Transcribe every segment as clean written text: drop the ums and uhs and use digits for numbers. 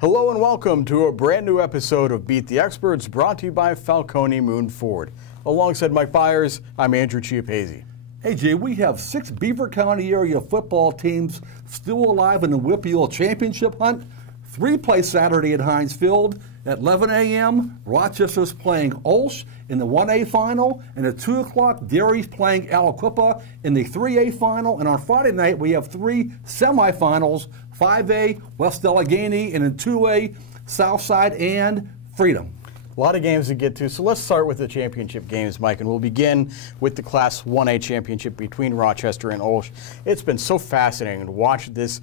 Hello and welcome to a brand new episode of Beat the Experts, brought to you by Falcone Moon Ford. Alongside Mike Bires, I'm Andrew Chiappazzi. Hey Jay, we have 6 Beaver County area football teams still alive in the WPIAL Championship hunt. 3 play Saturday at Heinz Field. At 11 a.m., Rochester's playing OLSH in the 1A final, and at 2 o'clock, Derry's playing Aliquippa in the 3A final. And on Friday night, we have 3 semifinals: 5A, West Allegheny, and in 2A, Southside and Freedom. A lot of games to get to, so let's start with the championship games, Mike, and we'll begin with the Class 1A championship between Rochester and OLSH. It's been so fascinating to watch this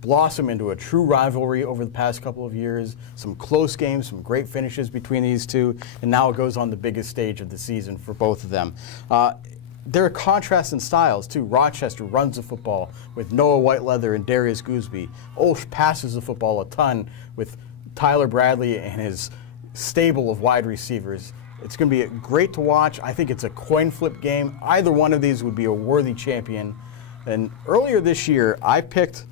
blossom into a true rivalry over the past couple of years. Some close games, some great finishes between these two, and now it goes on the biggest stage of the season for both of them. There are contrasts in styles, too. Rochester runs the football with Noah Whiteleather and Darius Gooseby. OLSH passes the football a ton with Tyler Bradley and his stable of wide receivers. It's going to be great to watch. I think it's a coin flip game. Either one of these would be a worthy champion. And earlier this year, I picked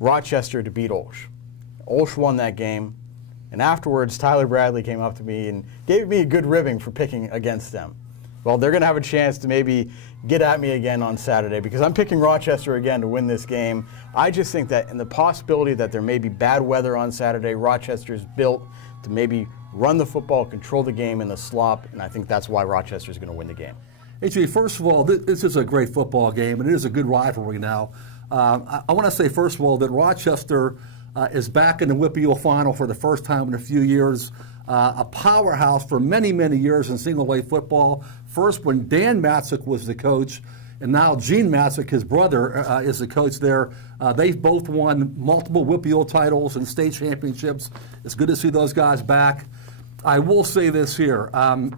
Rochester to beat OLSH. OLSH won that game, and afterwards Tyler Bradley came up to me and gave me a good ribbing for picking against them. Well, they're going to have a chance to maybe get at me again on Saturday because I'm picking Rochester again to win this game. I just think that in the possibility that there may be bad weather on Saturday, Rochester's built to maybe run the football, control the game in the slop, and I think that's why Rochester's going to win the game. AJ, first of all, this is a great football game, and it is a good rivalry now. I want to say, first of all, that Rochester is back in the WPIAL final for the first time in a few years. A powerhouse for many, many years in single-A football. First when Dan Matzik was the coach, and now Gene Matzik, his brother, is the coach there. They've both won multiple WPIAL titles and state championships. It's good to see those guys back. I will say this here.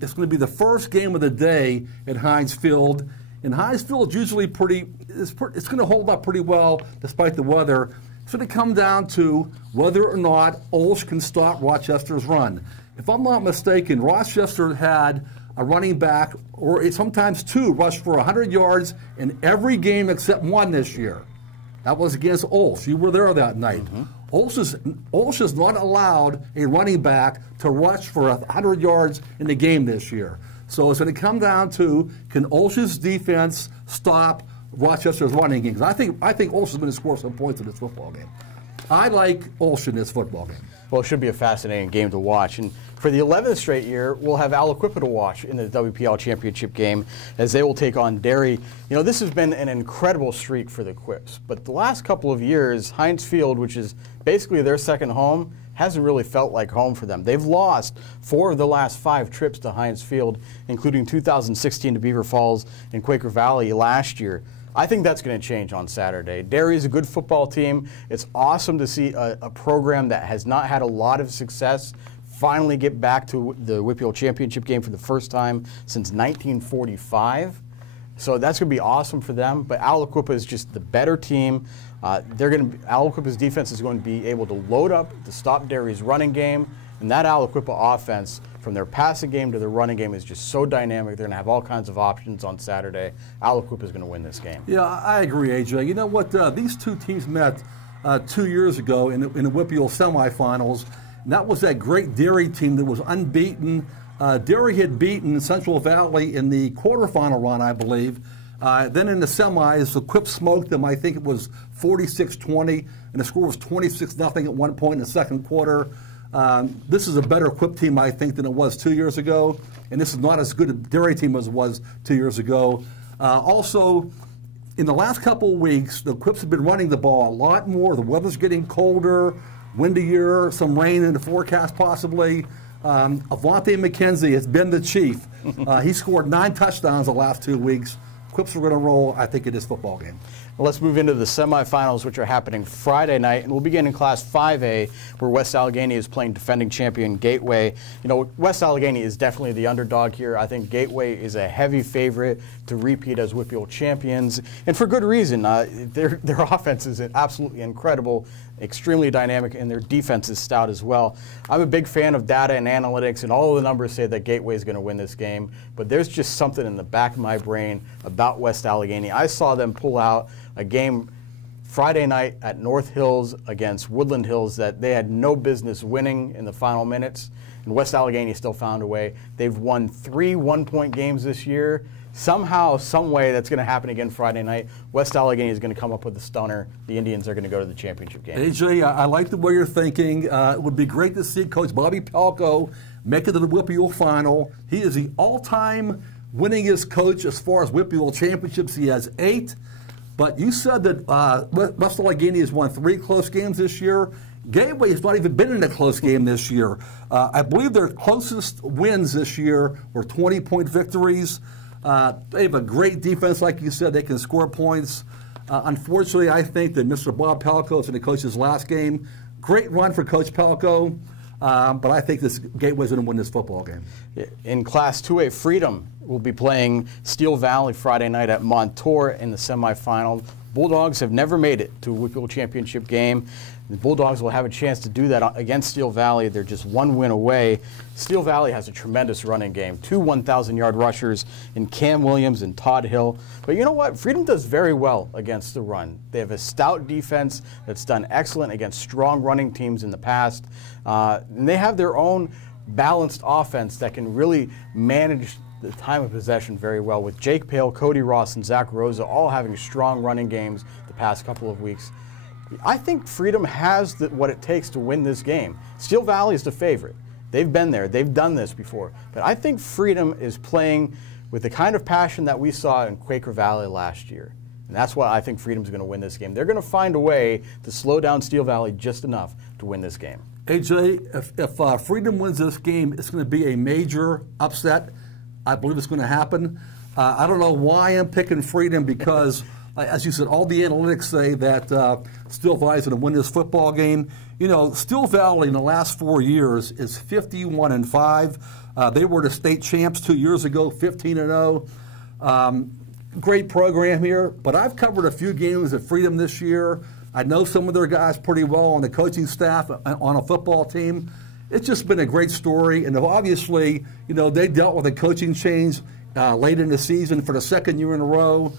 It's going to be the first game of the day at Heinz Field. And Heinz Field usually it's going to hold up pretty well despite the weather. It's going to come down to whether or not OLSH can stop Rochester's run. If I'm not mistaken, Rochester had a running back, or sometimes 2, rush for 100 yards in every game except one this year. That was against OLSH. You were there that night. OLSH is not allowed a running back to rush for 100 yards in the game this year. So it's going to come down to, can OLSH's defense stop Rochester's running games? I think OLSH is going to score some points in this football game. I like OLSH in this football game. Well, it should be a fascinating game to watch. And for the 11th straight year, we'll have Aliquippa to watch in the WPIAL Championship game as they will take on Derry. You know, this has been an incredible streak for the Quips. But the last couple of years, Heinz Field, which is basically their second home, hasn't really felt like home for them. They've lost 4 of the last 5 trips to Heinz Field, including 2016 to Beaver Falls and Quaker Valley last year. I think that's going to change on Saturday. Derry is a good football team. It's awesome to see a program that has not had a lot of success finally get back to the WPIAL Championship game for the first time since 1945. So that's going to be awesome for them. But Aliquippa is just the better team. Aliquippa's defense is going to be able to load up to stop Derry's running game. And that Aliquippa offense, from their passing game to their running game, is just so dynamic. They're going to have all kinds of options on Saturday. Aliquippa is going to win this game. Yeah, I agree, AJ. You know what? These two teams met 2 years ago in the WPIAL semifinals. And that was that great Derry team that was unbeaten. Derry had beaten Central Valley in the quarterfinal run, I believe. Then in the semis, the Quips smoked them. I think it was 46-20, and the score was 26-0 at one point in the second quarter. This is a better Quip team, I think, than it was 2 years ago. And this is not as good a Derry team as it was 2 years ago. Also, in the last couple of weeks, the Quips have been running the ball a lot more. The weather's getting colder, windier, some rain in the forecast possibly. Avante McKenzie has been the chief. He scored 9 touchdowns the last 2 weeks. Quips are going to roll, I think, in this football game. Well, let's move into the semifinals, which are happening Friday night, and we'll begin in Class 5A, where West Allegheny is playing defending champion Gateway. You know, West Allegheny is definitely the underdog here. I think Gateway is a heavy favorite to repeat as WPIAL champions, and for good reason. Their offense is absolutely incredible, extremely dynamic, and their defense is stout as well. I'm a big fan of data and analytics, and all of the numbers say that Gateway is going to win this game, but there's just something in the back of my brain about West Allegheny. I saw them pull out a game Friday night at North Hills against Woodland Hills that they had no business winning in the final minutes. And West Allegheny still found a way. They've won 3 one-point games this year. Somehow, some way, that's going to happen again Friday night. West Allegheny is going to come up with a stunner. The Indians are going to go to the championship game. AJ, I like the way you're thinking. It would be great to see Coach Bobby Palco make it to the WPIAL final. He is the all-time winningest coach as far as WPIAL championships. He has 8. But you said that West Allegheny has won 3 close games this year. Gateway has not even been in a close game this year. I believe their closest wins this year were 20-point victories. They have a great defense, like you said. They can score points. Unfortunately, I think that Mr. Bob Palco is going to coach his last game. Great run for Coach Palco, but I think this Gateway is going to win this football game. In Class 2A, Freedom will be playing Steel Valley Friday night at Montour in the semifinal. Bulldogs have never made it to a WPIAL championship game. The Bulldogs will have a chance to do that against Steel Valley. They're just 1 win away. Steel Valley has a tremendous running game. 2 1,000-yard rushers in Cam Williams and Todd Hill. But you know what? Freedom does very well against the run. They have a stout defense that's done excellent against strong running teams in the past. And they have their own balanced offense that can really manage the time of possession very well, with Jake Pale, Cody Ross, and Zach Rosa all having strong running games the past couple of weeks. I think Freedom has what it takes to win this game. Steel Valley is the favorite. They've been there. They've done this before. But I think Freedom is playing with the kind of passion that we saw in Quaker Valley last year. And that's why I think Freedom's going to win this game. They're going to find a way to slow down Steel Valley just enough to win this game. AJ, if Freedom wins this game, it's going to be a major upset. I believe it's going to happen. I don't know why I'm picking Freedom because, as you said, all the analytics say that Steel Valley is going to win this football game. You know, Steel Valley in the last 4 years is 51-5. They were the state champs 2 years ago, 15-0. Great program here, but I've covered a few games at Freedom this year. I know some of their guys pretty well on the coaching staff on a football team. It's just been a great story, and obviously, you know, they dealt with a coaching change late in the season for the 2nd year in a row.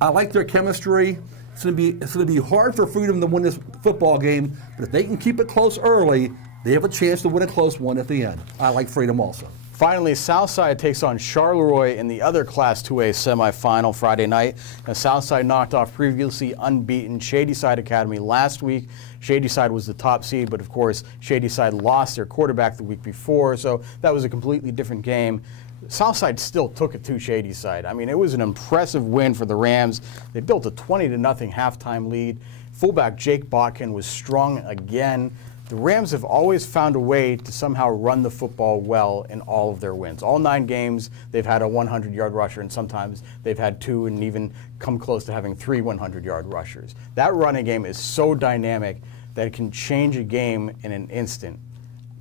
I like their chemistry. It's going to be hard for Freedom to win this football game, but if they can keep it close early, they have a chance to win a close one at the end. I like Freedom also. Finally, Southside takes on Charleroi in the other Class 2A semifinal Friday night. Now, Southside knocked off previously unbeaten Shadyside Academy last week. Shadyside was the top seed, but of course, Shadyside lost their quarterback the week before, so that was a completely different game. Southside still took it to Shadyside. I mean, it was an impressive win for the Rams. They built a 20-0 halftime lead. Fullback Jake Botkin was strong again. The Rams have always found a way to somehow run the football well in all of their wins. All 9 games, they've had a 100-yard rusher, and sometimes they've had 2 and even come close to having 3 100-yard rushers. That running game is so dynamic that it can change a game in an instant.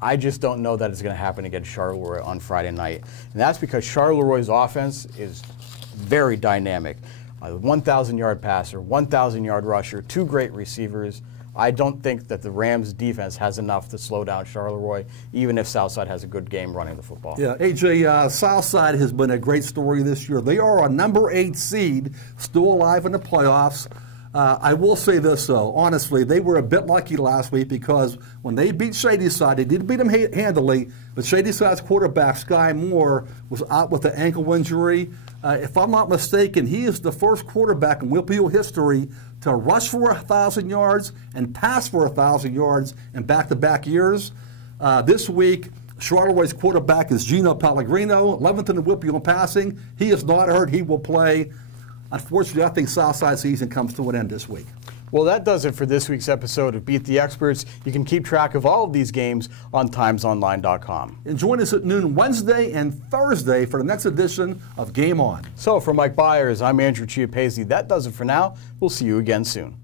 I just don't know that it's going to happen against Charleroi on Friday night. And that's because Charleroi's offense is very dynamic. A 1,000-yard passer, 1,000-yard rusher, 2 great receivers. I don't think that the Rams' defense has enough to slow down Charleroi, even if Southside has a good game running the football. Yeah, AJ, Southside has been a great story this year. They are a number 8 seed, still alive in the playoffs. I will say this, though. Honestly, they were a bit lucky last week because when they beat Shadyside, they did beat them handily, but Shadyside's quarterback, Sky Moore, was out with an ankle injury. If I'm not mistaken, he is the first quarterback in WPIAL history to rush for 1,000 yards and pass for 1,000 yards in back-to-back years. This week, Charleroi's quarterback is Gino Pellegrino, 11th in the WPIAL passing. He is not hurt. He will play. Unfortunately, I think Southside's season comes to an end this week. Well, that does it for this week's episode of Beat the Experts. You can keep track of all of these games on timesonline.com. And join us at noon Wednesday and Thursday for the next edition of Game On. So, for Mike Bires, I'm Andrew Chiappazzi. That does it for now. We'll see you again soon.